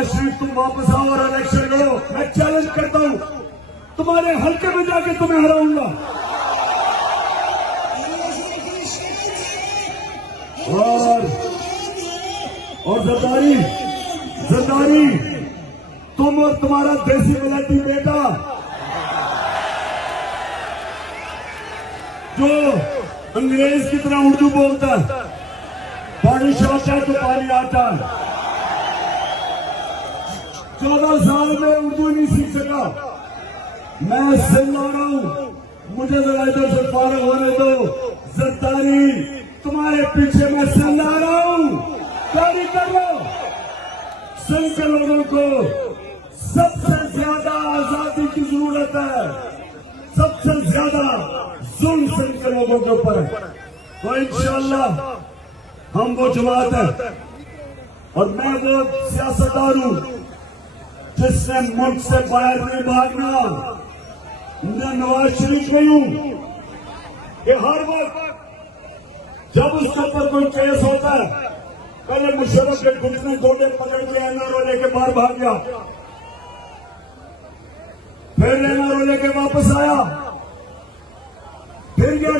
नवाज शरीफ तुम वापस आओ और इलेक्शन लड़ो। मैं चैलेंज करता हूं, तुम्हारे हल्के में जाके तुम्हें हराऊंगा। और जरदारी तुम और तुम्हारा देसी मिलाती बेटा जो अंग्रेज की तरह उर्दू बोलता है, पानी छोड़ता है तो पानी आता है। 14 साल में उर्दू नहीं सीख सका। मैं सिंध आ रहा हूं, मुझे जरा इधर से फारग होने दो। जरदारी तुम्हारे पीछे मैं सिंध आ रहा हूं, गाड़ी कर लो। सिंध के लोगों को सबसे ज्यादा आजादी की जरूरत है, सबसे ज्यादा जुल्म सिंध के लोगों के ऊपर है। तो इंशाअल्लाह हम वो जमात है और मैं वो सियासतदार हूं जिसने मुल्क से बाहर नहीं भागना। मैं नवाज शरीफ नहीं हूं कि हर वक्त जब उसके ऊपर कोई केस होता है, पहले मुशर्रफ के घुटने गोले पकड़ के एनआरओ लेके बाहर भाग गया, फिर एनआरओ लेके वापस आया, फिर गया